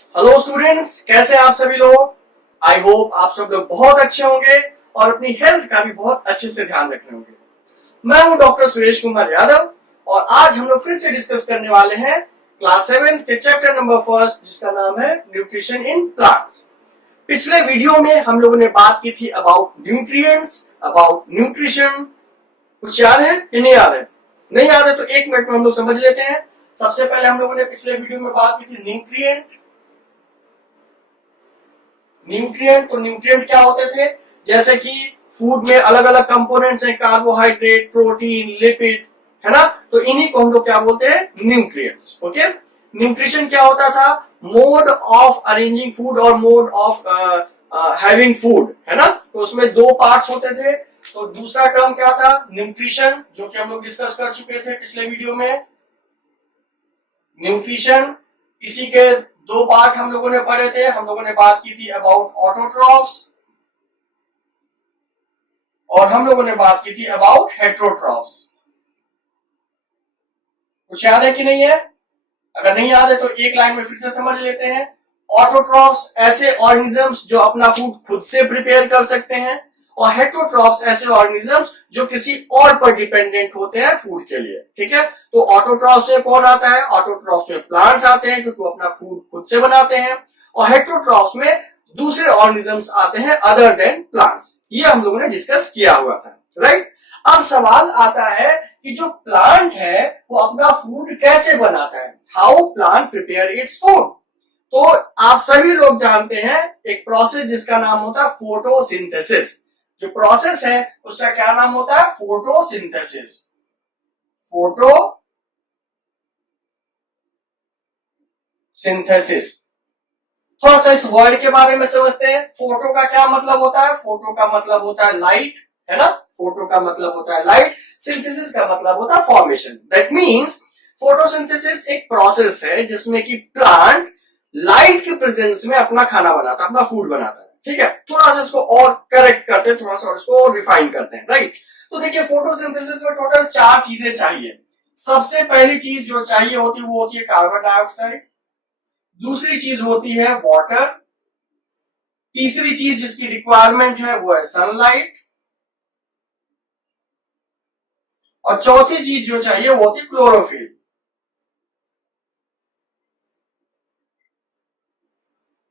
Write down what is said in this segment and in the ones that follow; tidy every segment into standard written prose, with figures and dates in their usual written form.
Hello students, कैसे हैं आप सभी लोग। आई होप आप सब लोग बहुत अच्छे होंगे और अपनी हेल्थ का भी बहुत अच्छे से ध्यान रख रहे होंगे। मैं हूं डॉक्टर सुरेश कुमार यादव और आज हम लोग फिर से डिस्कस करने वाले हैं क्लास 7 के चैप्टर नंबर फर्स्ट, जिसका नाम है न्यूट्रिशन इन प्लांट्स। पिछले वीडियो में हम लोगों ने बात की थी अबाउट न्यूट्रिएंट्स, अबाउट न्यूट्रिशन। कुछ याद है कि नहीं याद है? नहीं याद है तो एक मिनट में हम लोग समझ लेते हैं। सबसे पहले हम लोगों ने पिछले वीडियो में बात की थी न्यूट्रिएंट। न्यूट्रिएंट, तो न्यूट्रिएंट क्या होते थे? जैसे कि फूड में अलग अलग कंपोनेंट्स हैं, कार्बोहाइड्रेट, प्रोटीन, लिपिड, है ना। तो इन्हीं को हम लोग क्या बोलते हैं? न्यूट्रिएंट्स। ओके। न्यूट्रिशन क्या होता था? मोड ऑफ अरेंजिंग फूड और मोड ऑफ हैविंग फूड, है ना। तो उसमें दो पार्ट्स होते थे। तो दूसरा टर्म क्या था? न्यूट्रिशन, जो कि हम लोग डिस्कस कर चुके थे पिछले वीडियो में। न्यूट्रिशन, इसी के दो पार्ट हम लोगों ने पढ़े थे। हम लोगों ने बात की थी अबाउट ऑटोट्रॉफ्स और हम लोगों ने बात की थी अबाउट हेट्रोट्रॉफ्स। कुछ याद है कि नहीं है? अगर नहीं याद है तो एक लाइन में फिर से समझ लेते हैं। ऑटोट्रॉफ्स ऐसे ऑर्गेनिजम्स जो अपना फूड खुद से प्रिपेयर कर सकते हैं, और हेट्रोट्रॉफ्स ऐसे ऑर्गेनिजम्स जो किसी और पर डिपेंडेंट होते हैं फूड के लिए। ठीक है। तो ऑटोट्रॉफ्स में कौन आता है? ऑटोट्रॉफ्स में प्लांट्स आते हैं, क्योंकि वो अपना फूड खुद से बनाते हैं। और हेट्रोट्रॉफ्स में दूसरे ऑर्गेनिजम्स आते हैं अदर देन प्लांट्स। ये हम लोगों ने डिस्कस किया हुआ था, राइट। अब सवाल आता है कि जो प्लांट है वो अपना फूड कैसे बनाता है? How plant prepare its food. तो आप सभी लोग जानते हैं एक प्रोसेस जिसका नाम होता है फोटोसिंथेसिस। जो प्रोसेस है उसका क्या नाम होता है? फोटोसिंथेसिस। फोटोसिंथेसिस। थोड़ा सा इस वर्ड के बारे में समझते हैं। फोटो का क्या मतलब होता है? फोटो का मतलब होता है लाइट, है ना। फोटो का मतलब होता है लाइट। सिंथेसिस का मतलब होता है फॉर्मेशन। दैट मीन्स फोटोसिंथेसिस एक प्रोसेस है जिसमें कि प्लांट लाइट के प्रेजेंस में अपना खाना बनाता है, अपना फूड बनाता है। ठीक है। थोड़ा सा इसको और करेक्ट करते हैं, थोड़ा सा इसको और रिफाइन करते हैं, राइट। तो देखिए, फोटोसिंथेसिस में टोटल 4 चीजें चाहिए। सबसे पहली चीज जो चाहिए होती है वो होती है कार्बन डाइऑक्साइड। दूसरी चीज होती है वाटर। तीसरी चीज जिसकी रिक्वायरमेंट है वो है सनलाइट। और चौथी चीज जो चाहिए वो होती है क्लोरोफिल।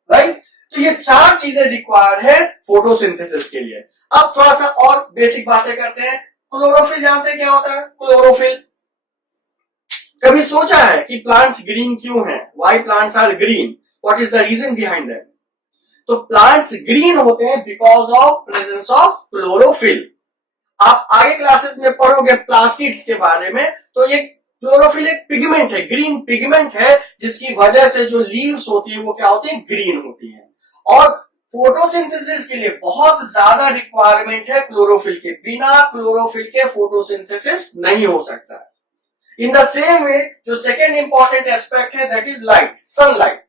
राइट। तो ये 4 चीजें रिक्वायर्ड है फोटोसिंथेसिस के लिए। अब थोड़ा सा और बेसिक बातें करते हैं। क्लोरोफिल जानते हैं क्या होता है? क्लोरोफिल, कभी सोचा है कि प्लांट्स ग्रीन क्यों हैं? Why plants are green? What is the reason behind that? तो प्लांट्स ग्रीन होते हैं because of presence of chlorophyll. आप आगे क्लासेस में पढ़ोगे प्लास्टिक्स के बारे में, तो ये क्लोरोफिल एक पिगमेंट है, ग्रीन पिगमेंट है, जिसकी वजह से जो लीव्स होती है वो क्या होती है? ग्रीन होती है। और फोटोसिंथेसिस के लिए बहुत ज्यादा रिक्वायरमेंट है क्लोरोफिल के। बिना क्लोरोफिल के फोटोसिंथेसिस नहीं हो सकता। इन द सेम वे, जो सेकेंड इंपॉर्टेंट एस्पेक्ट है दैट इज लाइट, सनलाइट।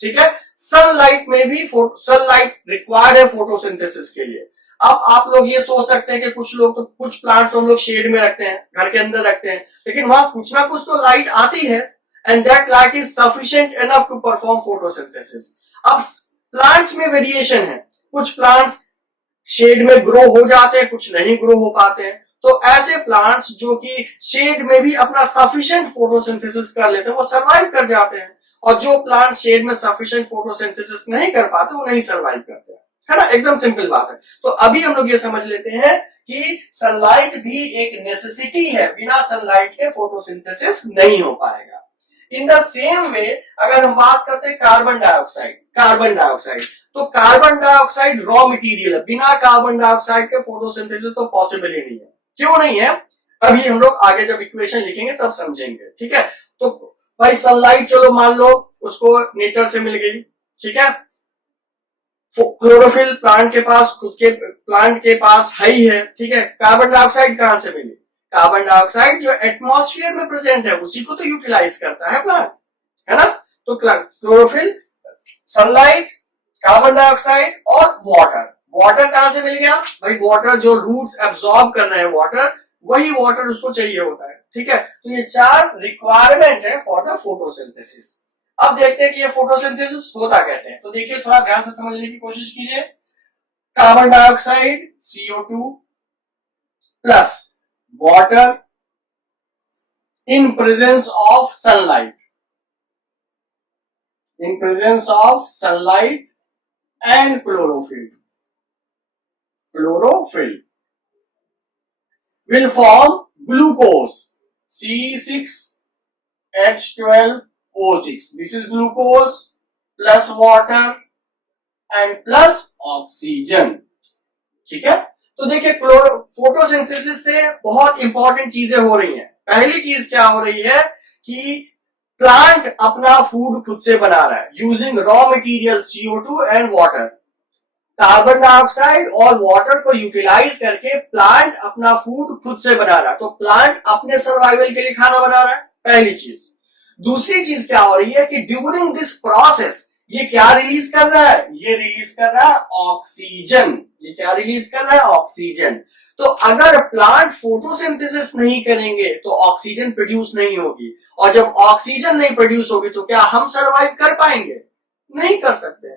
ठीक है। सनलाइट में भी सनलाइट रिक्वायर्ड है फोटोसिंथेसिस के लिए। अब आप लोग ये सोच सकते हैं कि कुछ लोग तो कुछ प्लांट्स तो हम लोग शेड में रखते हैं, घर के अंदर रखते हैं, लेकिन वहां कुछ ना कुछ तो लाइट आती है, and that light is sufficient enough to perform photosynthesis. अब प्लांट्स में वेरिएशन है। कुछ प्लांट्स शेड में ग्रो हो जाते हैं, कुछ नहीं ग्रो हो पाते हैं। तो ऐसे प्लांट्स जो कि शेड में भी अपना सफिशिएंट फोटोसिंथेसिस कर लेते हैं वो सरवाइव कर जाते हैं, और जो प्लांट शेड में सफिशिएंट फोटोसिंथेसिस नहीं कर पाते वो नहीं सरवाइव करते हैं, है ना। एकदम सिंपल बात है। तो अभी हम लोग ये समझ लेते हैं कि सनलाइट भी एक नेसेसिटी है। बिना सनलाइट के फोटोसिंथेसिस नहीं हो पाएगा। इन द सेम वे, अगर हम बात करते हैं कार्बन डाइऑक्साइड, तो कार्बन डाइऑक्साइड रॉ मटेरियल है। बिना कार्बन डाइऑक्साइड के फोटोसिंथेसिस तो पॉसिबल ही नहीं है। क्यों नहीं है? अभी हम लोग आगे जब इक्वेशन लिखेंगे तब समझेंगे। ठीक है। तो भाई सनलाइट चलो मान लो उसको नेचर से मिल गई, ठीक है। क्लोरोफिल प्लांट के पास है ही है, ठीक है। कार्बन डाइऑक्साइड कहां से मिली? कार्बन डाइऑक्साइड जो एटमॉस्फेयर में प्रेजेंट है उसी को तो यूटिलाइज करता है प्लांट, है ना। तो क्लोरोफिल, सनलाइट, कार्बन डाइऑक्साइड और वाटर। वाटर कहां से मिल गया? भाई वाटर जो रूट्स एब्सॉर्ब कर रहे हैं वाटर, वही वाटर उसको चाहिए होता है। ठीक है। तो ये 4 रिक्वायरमेंट है फॉर द फोटोसिंथेसिस। अब देखते हैं कि ये फोटोसिंथेसिस होता कैसे है। तो देखिए, थोड़ा ध्यान से समझने की कोशिश कीजिए। Carbon dioxide CO2 plus water in presence of sunlight and chlorophyll will form glucose C6H12O6. This is glucose plus water and plus oxygen. ठीक है, तो देखिए फोटोसिंथेसिस से बहुत इंपॉर्टेंट चीजें हो रही हैं। पहली चीज क्या हो रही है कि प्लांट अपना फूड खुद से बना रहा है using raw material CO2 and water. Carbon dioxide और वाटर को यूटिलाइज करके प्लांट अपना फूड खुद से बना रहा है। तो प्लांट अपने सर्वाइवल के लिए खाना बना रहा है, पहली चीज। दूसरी चीज क्या हो रही है कि ड्यूरिंग दिस प्रोसेस ये क्या रिलीज कर रहा है, ये रिलीज कर रहा है ऑक्सीजन। ये क्या रिलीज कर रहा है, ऑक्सीजन। तो अगर प्लांट फोटोसिंथेसिस नहीं करेंगे तो ऑक्सीजन प्रोड्यूस नहीं होगी, और जब ऑक्सीजन नहीं प्रोड्यूस होगी तो क्या हम सरवाइव कर पाएंगे, नहीं कर सकते,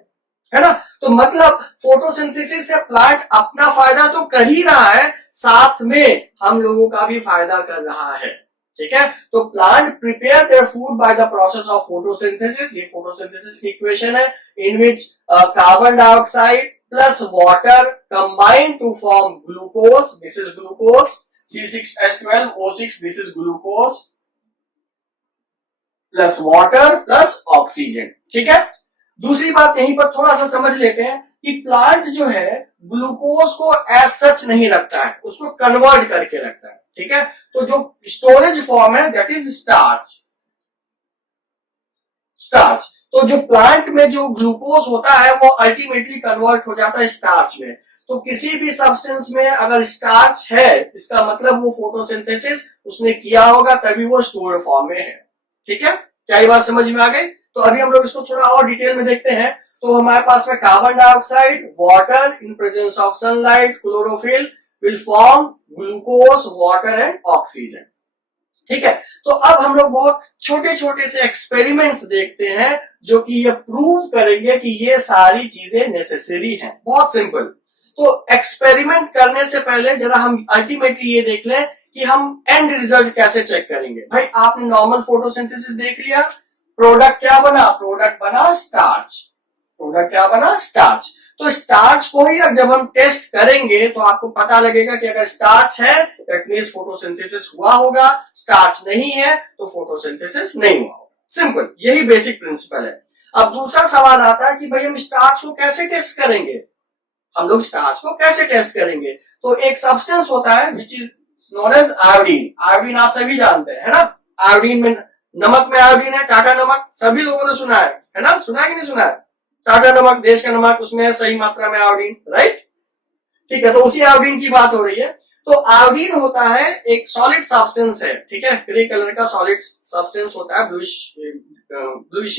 है ना। तो मतलब फोटोसिंथेसिस से प्लांट अपना फायदा तो कर ही रहा है, साथ में हम लोगों का भी फायदा कर रहा है, ठीक है। तो plant prepare their food by the process of photosynthesis. ये फोटोसिंथेसिस की इक्वेशन है in which carbon dioxide plus water combine to form glucose. This is glucose C6H12O6. This is glucose plus water plus oxygen. ठीक है। दूसरी बात यहीं पर थोड़ा सा समझ लेते हैं कि प्लांट जो है ग्लूकोज को एज सच नहीं रखता है, उसको कन्वर्ट करके रखता है, ठीक है। तो जो स्टोरेज फॉर्म है दैट इज स्टार्च। तो जो प्लांट में जो ग्लूकोज होता है वो अल्टीमेटली कन्वर्ट हो जाता है स्टार्च में। तो किसी भी सब्सटेंस में अगर स्टार्च है इसका मतलब वो फोटोसिंथेसिस उसने किया होगा, तभी वो स्टोर फॉर्म में है, ठीक है। क्या ये बात समझ में आ गई। तो अभी हम लोग इसको थोड़ा और डिटेल में देखते हैं। तो हमारे पास में carbon dioxide, water in presence of sunlight, chlorophyll will form glucose, water and oxygen, ठीक है। तो अब हम लोग बहुत छोटे छोटे से एक्सपेरिमेंट्स देखते हैं जो कि ये प्रूव करेंगे कि ये सारी चीजें नेसेसरी हैं। बहुत सिंपल। तो एक्सपेरिमेंट करने से पहले जरा हम अल्टीमेटली ये देख लें कि हम एंड रिजल्ट कैसे चेक करेंगे। भाई आपने नॉर्मल फोटोसिंथेसिस देख लिया, प्रोडक्ट क्या बना, प्रोडक्ट बना स्टार्च। प्रोडक्ट क्या बना, स्टार्च। तो स्टार्च को ही जब हम टेस्ट करेंगे तो आपको पता लगेगा कि अगर स्टार्च है दैट मींस फोटोसिंथेसिस हुआ होगा, स्टार्च नहीं है तो फोटोसिंथेसिस नहीं हुआ होगा। सिंपल, यही बेसिक प्रिंसिपल है। अब दूसरा सवाल आता है कि भाई हम स्टार्च को कैसे टेस्ट करेंगे, हम लोग स्टार्च को कैसे टेस्ट करेंगे। तो एक सब्सटेंस होता है which is known as iodine. Iodine आप सभी जानते हैं, है ना। आयोडीन में, नमक में आयोडीन है, टाटा नमक सभी लोगों ने सुना है ना, सुना है कि नहीं सुना है। टाटा नमक देश का नमक, उसमें सही मात्रा में आयोडीन, राइट, ठीक है। तो उसी आयोडीन की बात हो रही है। तो आयोडीन होता है एक सॉलिड सब्सटेंस है, ठीक है, ग्रे कलर का सॉलिड सब्सटेंस होता है, ब्लूइश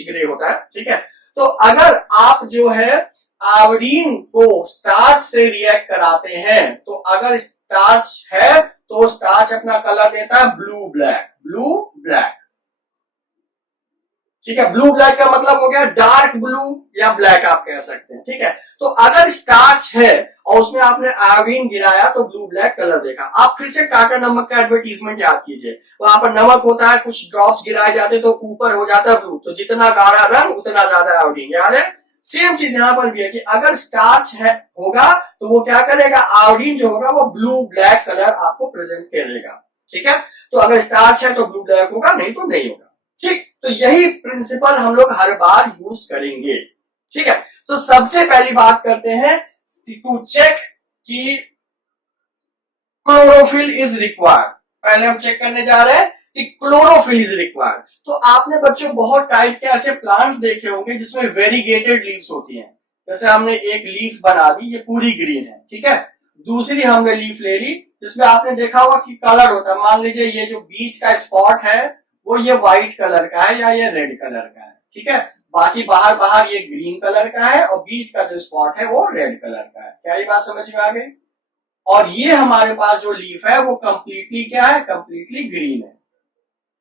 ग्रे होता है, ठीक है। तो अगर आप जो है आयोडीन को स्टार्च से रिएक्ट कराते हैं तो अगर स्टार्च है तो स्टार्च अपना कलर देता है ब्लू ब्लैक, ठीक है। ब्लू ब्लैक का मतलब हो गया डार्क ब्लू या ब्लैक आप कह सकते हैं, ठीक है। तो अगर स्टार्च है और उसमें आपने आयोडीन गिराया तो ब्लू ब्लैक कलर देखा। आप फिर से टाटा नमक का एडवर्टीजमेंट याद कीजिए, वहां पर नमक होता है, कुछ ड्रॉप्स गिराए जाते तो ऊपर हो जाता है ब्लू, तो जितना गाढ़ा रंग उतना ज्यादा आयोडीन, याद है। सेम चीज यहां पर भी है कि अगर स्टार्च है होगा तो वो क्या करेगा, आयोडीन जो होगा वो ब्लू ब्लैक कलर आपको प्रेजेंट करेगा, ठीक है। तो अगर स्टार्च है तो ब्लू ब्लैक होगा, नहीं तो नहीं होगा, ठीक। तो यही प्रिंसिपल हम लोग हर बार यूज करेंगे, ठीक है। तो सबसे पहली बात करते हैं टू चेक कि क्लोरोफिल इज रिक्वायर्ड। पहले हम चेक करने जा रहे हैं कि क्लोरोफिल इज रिक्वायर्ड। तो आपने बच्चों बहुत टाइप के ऐसे प्लांट्स देखे होंगे जिसमें वेरीगेटेड लीव्स होती हैं। जैसे हमने एक लीफ बना दी, ये पूरी ग्रीन है, ठीक है। दूसरी हमने लीफ ले ली जिसमें आपने देखा होगा कि कलर होता है। मान लीजिए ये जो बीच का स्पॉट है वो ये व्हाइट कलर का है या ये रेड कलर का है, ठीक है। बाकी बाहर ये ग्रीन कलर का है और बीच का जो स्पॉट है वो रेड कलर का है। क्या ये बात समझ में आ गई। और ये हमारे पास जो लीफ है वो कंप्लीटली क्या है, कंप्लीटली ग्रीन है,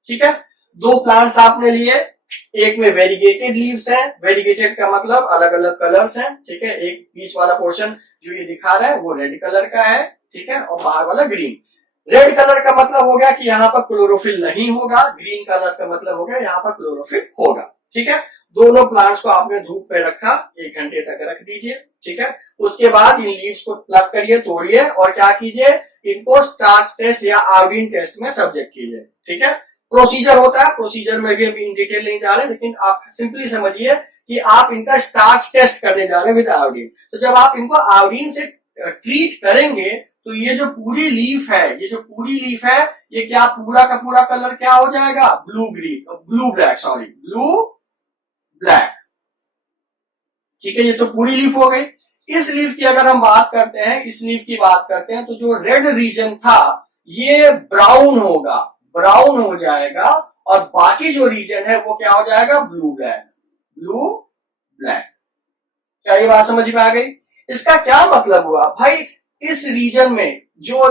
ठीक है। दो प्लांट्स आपने लिए, एक में वेरीगेटेड लीव्स हैं, वेरीगेटेड का मतलब अलग अलग कलर्स हैं, ठीक है। एक बीच वाला पोर्शन जो ये दिखा रहा है वो रेड कलर का है, ठीक है, और बाहर वाला ग्रीन। रेड कलर का मतलब हो गया कि यहाँ पर क्लोरोफिल नहीं होगा, ग्रीन कलर का मतलब हो गया यहाँ पर क्लोरोफिल होगा, ठीक है। दोनों प्लांट्स को आपने धूप पे रखा, 1 घंटे तक रख दीजिए, ठीक है। उसके बाद इन लीव्स को प्लग करिए, तोड़िए और क्या कीजिए, इनको स्टार्च टेस्ट या आयोडीन टेस्ट में सब्जेक्ट कीजिए, ठीक है। प्रोसीजर होता है, प्रोसीजर में भी अभी इन डिटेल नहीं जा रहे, लेकिन आप सिंपली समझिए कि आप इनका स्टार्च टेस्ट करने जा रहे हैं विद आयोडीन। तो जब आप इनको आयोडीन से ट्रीट करेंगे तो ये जो पूरी लीफ है, ये जो पूरी लीफ है, ये क्या पूरा का पूरा कलर क्या हो जाएगा, ब्लू ब्लैक, ठीक है। ये तो पूरी लीफ हो गई। इस लीफ की अगर हम बात करते हैं, इस लीफ की बात करते हैं, तो जो रेड रीजन था ये ब्राउन होगा, ब्राउन हो जाएगा, और बाकी जो रीजन है वो क्या हो जाएगा, ब्लू ब्लैक। क्या ये बात समझ में आ गई? इसका क्या मतलब हुआ भाई, इस रीजन में जो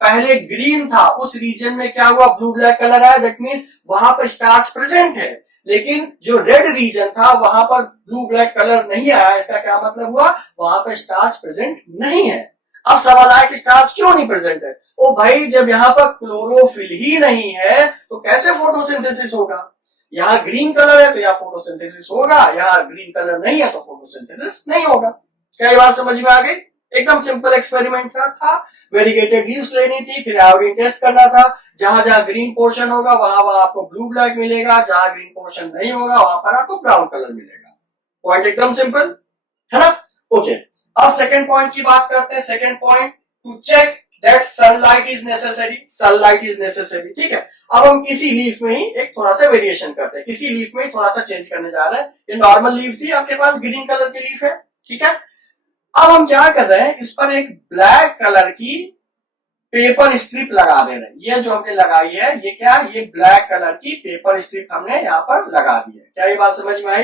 पहले ग्रीन था उस रीजन में क्या हुआ, ब्लू ब्लैक कलर आया, दैट मींस वहां पर स्टार्च प्रेजेंट है। लेकिन जो रेड रीजन था वहां पर ब्लू ब्लैक कलर नहीं आया, इसका क्या मतलब हुआ, वहां पर स्टार्च प्रेजेंट नहीं है। अब सवाल आया कि स्टार्च क्यों नहीं प्रेजेंट है? ओ भाई, जब यहाँ पर क्लोरोफिल ही नहीं है तो कैसे फोटोसिंथेसिस होगा? यहाँ ग्रीन कलर है तो यहाँ फोटोसिंथेसिस होगा, यहाँ ग्रीन कलर नहीं है तो फोटोसिंथेसिस नहीं होगा। क्या ये बात समझ में आ गई? एकदम सिंपल एक्सपेरिमेंट था। वेरीगेटेड लीव्स लेनी थी, फिर आयोडीन टेस्ट करना था। जहां जहां ग्रीन पोर्शन होगा वहां वहां आपको ब्लू ब्लैक मिलेगा, जहां ग्रीन पोर्शन नहीं होगा वहां पर आपको ब्राउन कलर मिलेगा। पॉइंट एकदम सिंपल है ना? ओके, अब सेकेंड पॉइंट की बात करते हैं। Second point, to check that sunlight is necessary, ठीक है। अब हम इसी लीफ में ही एक थोड़ा सा वेरिएशन करते हैं, इसी लीफ में ही थोड़ा सा चेंज करने जा रहे हैं। ये नॉर्मल लीफ थी, आपके पास ग्रीन कलर की लीफ है, ठीक है। अब हम क्या कर रहे हैं, इस पर एक ब्लैक कलर की पेपर स्ट्रिप लगा दे रहे हैं। ये जो हमने लगाई है ये क्या, ये ब्लैक कलर की पेपर स्ट्रिप हमने यहाँ पर लगा दी है। क्या ये बात समझ में आई?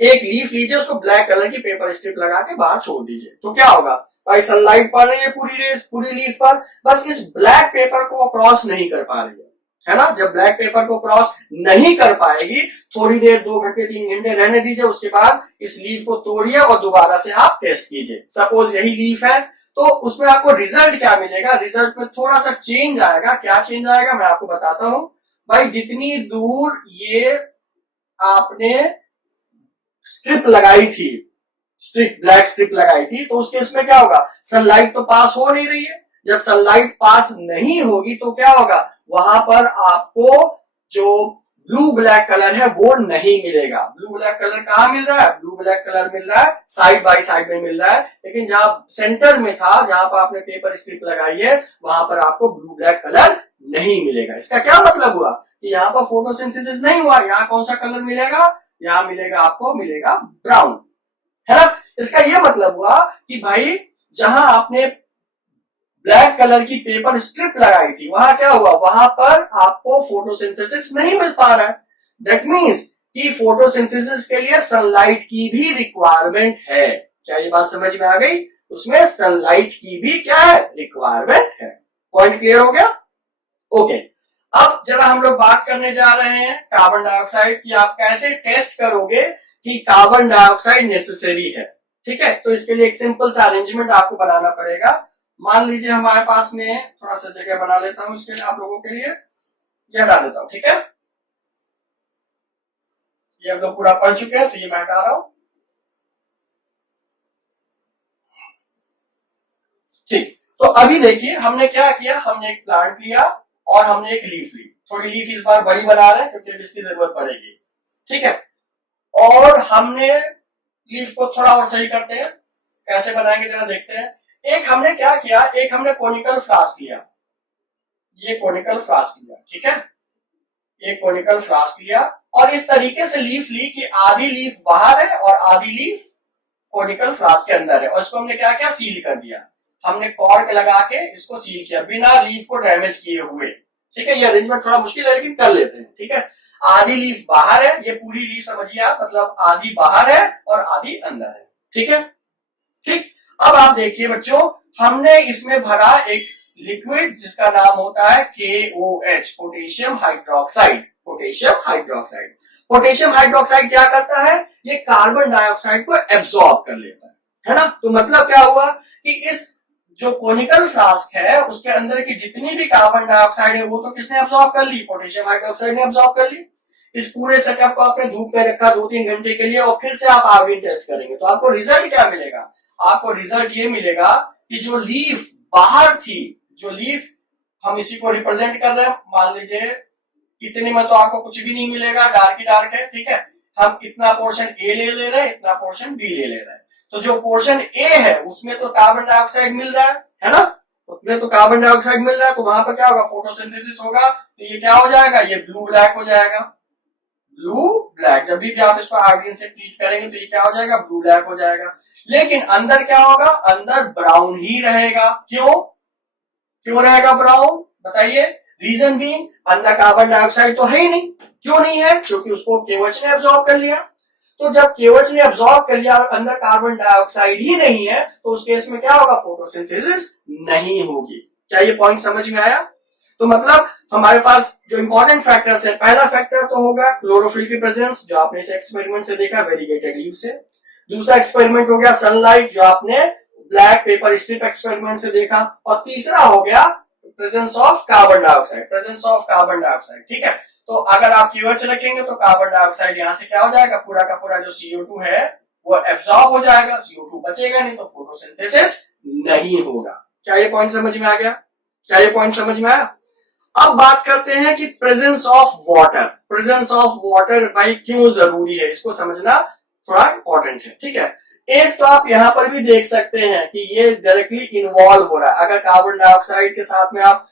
एक लीफ लीजिए, उसको ब्लैक कलर की पेपर स्ट्रिप लगा के बाहर छोड़ दीजिए, तो क्या होगा भाई, सनलाइट पड़ रही है पूरी रेस पूरी लीफ पर, बस इस ब्लैक पेपर को क्रॉस नहीं कर पा रही है ना। जब ब्लैक पेपर को क्रॉस नहीं कर पाएगी, थोड़ी देर 2 घंटे 3 घंटे रहने दीजिए, उसके बाद इस लीफ को तोड़िए और दोबारा से आप टेस्ट कीजिए। सपोज यही लीफ है तो उसमें आपको रिजल्ट क्या मिलेगा, रिजल्ट में थोड़ा सा चेंज आएगा। क्या चेंज आएगा मैं आपको बताता हूं भाई। जितनी दूर ये आपने स्ट्रिप लगाई थी, ब्लैक स्ट्रिप लगाई थी, तो उसके इसमें क्या होगा, सनलाइट तो पास हो नहीं रही है। जब सनलाइट पास नहीं होगी तो क्या होगा, वहां पर आपको जो ब्लू ब्लैक कलर है वो नहीं मिलेगा। ब्लू ब्लैक कलर कहाँ मिल रहा है, ब्लू ब्लैक कलर मिल रहा है साइड बाय साइड में मिल रहा है, लेकिन जहां सेंटर में था, जहां पर आपने पेपर स्ट्रिप लगाई है, वहां पर आपको ब्लू ब्लैक कलर नहीं मिलेगा। इसका क्या मतलब हुआ कि यहाँ पर फोटोसिंथेसिस नहीं हुआ। यहाँ कौन सा कलर मिलेगा, यहाँ मिलेगा आपको, मिलेगा ब्राउन, है ना। इसका यह मतलब हुआ कि भाई जहां आपने ब्लैक कलर की पेपर स्ट्रिप लगाई थी वहां क्या हुआ, वहां पर आपको फोटोसिंथेसिस नहीं मिल पा रहा है। दैट मीन्स कि फोटोसिंथेसिस के लिए सनलाइट की भी रिक्वायरमेंट है। क्या ये बात समझ में आ गई? उसमें सनलाइट की भी क्या है, रिक्वायरमेंट है। पॉइंट क्लियर हो गया? ओके, अब जरा हम लोग बात करने जा रहे हैं कार्बन डाइऑक्साइड की। आप कैसे टेस्ट करोगे कि कार्बन डाइऑक्साइड नेसेसरी है, ठीक है। तो इसके लिए एक सिंपल सा अरेंजमेंट आपको बनाना पड़ेगा। मान लीजिए हमारे पास में थोड़ा सा जगह बना लेता हूं इसके लिए, आप लोगों के लिए ये हटा देता हूं, ठीक है। ये अब लोग पूरा पढ़ चुके हैं तो ये मैं हटा रहा हूं, ठीक। तो अभी देखिए हमने क्या किया, हमने एक प्लांट लिया और हमने एक लीफ ली। थोड़ी लीफ इस बार बड़ी बना रहे हैं क्योंकि इसकी जरूरत पड़ेगी, ठीक है। और हमने लीफ को थोड़ा और सही करते हैं, कैसे बनाएंगे जरा देखते हैं। एक हमने क्या किया, एक हमने कोनिकल फ्लास्क लिया, ये कोनिकल फ्लास्क लिया, ठीक है। एक कोनिकल फ्लास्क लिया और इस तरीके से लीफ ली कि आधी लीफ बाहर है और आधी लीफ कोनिकल फ्लास्क के अंदर है, और इसको हमने क्या किया, सील कर दिया। हमने कॉर्क लगा के इसको सील किया बिना लीफ को डैमेज किए हुए, ठीक है। ये अरेंजमेंट थोड़ा मुश्किल है लेकिन कर लेते हैं, ठीक है। आधी लीफ बाहर है, ये पूरी लीफ समझिए आप, मतलब आधी बाहर है और आधी अंदर है, ठीक है। ठीक, अब आप देखिए बच्चों, हमने इसमें भरा एक लिक्विड जिसका नाम होता है KOH, potassium hydroxide, potassium hydroxide. Potassium hydroxide क्या करता है, ये कार्बन डाइऑक्साइड को एब्सॉर्ब कर लेता है ना। तो मतलब क्या हुआ कि इस जो कोनिकल फ्लास्क है उसके अंदर की जितनी भी कार्बन डाइऑक्साइड है वो तो किसने एब्सॉर्ब कर ली, पोटेशियम हाइड्रोक्साइड ने एब्सॉर्ब कर ली। इस पूरे सेटअप को आपने धूप में रखा 2-3 घंटे के लिए और फिर से आप आयोडीन टेस्ट करेंगे तो आपको रिजल्ट क्या मिलेगा, आपको रिजल्ट ये मिलेगा कि जो लीफ बाहर थी, जो लीफ हम इसी को रिप्रेजेंट कर रहे हैं, मान लीजिए इतने में तो आपको कुछ भी नहीं मिलेगा, डार्क ही डार्क है, ठीक है। हम इतना पोर्शन ए ले रहे हैं, इतना पोर्शन बी ले रहे हैं। तो जो पोर्शन ए है उसमें तो कार्बन डाइऑक्साइड मिल रहा है ना, उसमें तो कार्बन डाइऑक्साइड मिल रहा है, तो वहां पर क्या होगा, फोटोसिंथेसिस होगा, तो ये क्या हो जाएगा, ये ब्लू ब्लैक हो जाएगा। ब्लू ब्लैक, जब भी आप इसको आयोडीन से ट्रीट करेंगे तो ये क्या हो जाएगा, ब्लू ब्लैक हो जाएगा। लेकिन अंदर क्या होगा, अंदर ब्राउन ही रहेगा। क्यों रहेगा ब्राउन, बताइए। रीजन भी, अंदर कार्बन डाइऑक्साइड तो है ही नहीं। क्यों नहीं है, क्योंकि उसको केवच ने एब्सॉर्ब कर लिया। तो जब केवच ने एब्सॉर्ब कर लिया और अंदर कार्बन डाइऑक्साइड ही नहीं है तो उस केस में क्या होगा, फोटोसिंथेसिस नहीं होगी। क्या ये पॉइंट समझ में आया। तो मतलब हमारे पास जो इंपॉर्टेंट फैक्टर्स है, पहला फैक्टर तो होगा क्लोरोफिल की प्रेजेंस, जो आपने इस एक्सपेरिमेंट से देखा वेरीगेटेड लीव से। दूसरा एक्सपेरिमेंट हो गया सनलाइट, जो आपने ब्लैक पेपर स्ट्रिप एक्सपेरिमेंट से देखा। और तीसरा हो गया presence of carbon dioxide, presence of carbon dioxide, ठीक है। तो अगर आप कीवर्ड्स रखेंगे तो कार्बन डाइऑक्साइड यहां से क्या हो जाएगा, पूरा का पूरा जो CO2 है वो एब्सॉर्ब हो जाएगा, CO2 बचेगा नहीं, तो फोटोसिंथेसिस नहीं होगा। क्या ये पॉइंट समझ में आ गया, क्या ये पॉइंट समझ में आया। अब बात करते हैं कि presence of water, presence of water भाई क्यों जरूरी है, इसको समझना थोड़ा इंपॉर्टेंट है, ठीक है। एक तो आप यहां पर भी देख सकते हैं कि ये डायरेक्टली इन्वॉल्व हो रहा है। अगर कार्बन डाइऑक्साइड के साथ में आप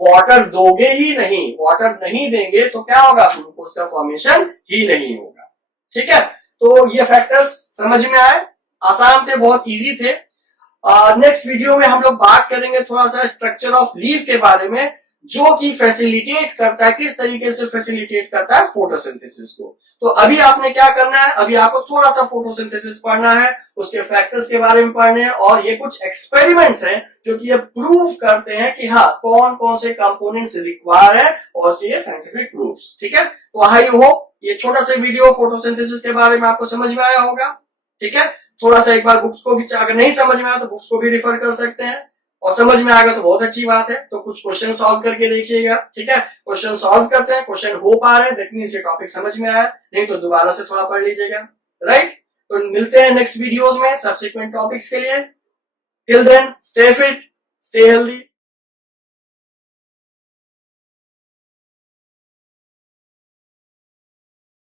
वाटर दोगे ही नहीं, वाटर नहीं देंगे तो क्या होगा, ग्लूकोज का फॉर्मेशन ही नहीं होगा, ठीक है। तो ये फैक्टर्स समझ में आए, आसान थे, बहुत इजी थे। नेक्स्ट वीडियो में हम लोग बात करेंगे थोड़ा सा स्ट्रक्चर ऑफ लीफ के बारे में, जो कि फैसिलिटेट करता है, किस तरीके से फैसिलिटेट करता है फोटोसिंथेसिस को। तो अभी आपने क्या करना है, अभी आपको थोड़ा सा फोटोसिंथेसिस पढ़ना है, उसके फैक्टर्स के बारे में पढ़ने हैं, और ये कुछ एक्सपेरिमेंट्स हैं जो कि ये प्रूव करते हैं कि हाँ कौन कौन से कंपोनेंट्स रिक्वायर है और उसके ये साइंटिफिक प्रूफ्स, ठीक है। तो आई होप ये छोटा सा वीडियो फोटोसिंथेसिस के बारे में आपको समझ में आया होगा, ठीक है। थोड़ा सा एक बार बुक्स को भी, अगर नहीं समझ में आया तो बुक्स को भी रिफर कर सकते हैं, और समझ में आएगा तो बहुत अच्छी बात है। तो कुछ क्वेश्चन सॉल्व करके देखिएगा, ठीक है। क्वेश्चन सॉल्व करते हैं, क्वेश्चन हो पा रहे हैं, दैट मींस ये टॉपिक समझ में आया, नहीं तो दोबारा से थोड़ा पढ़ लीजिएगा, राइट। तो मिलते हैं नेक्स्ट वीडियोस में सब्सिक्वेंट टॉपिक्स के लिए। Till then stay fit, stay healthy.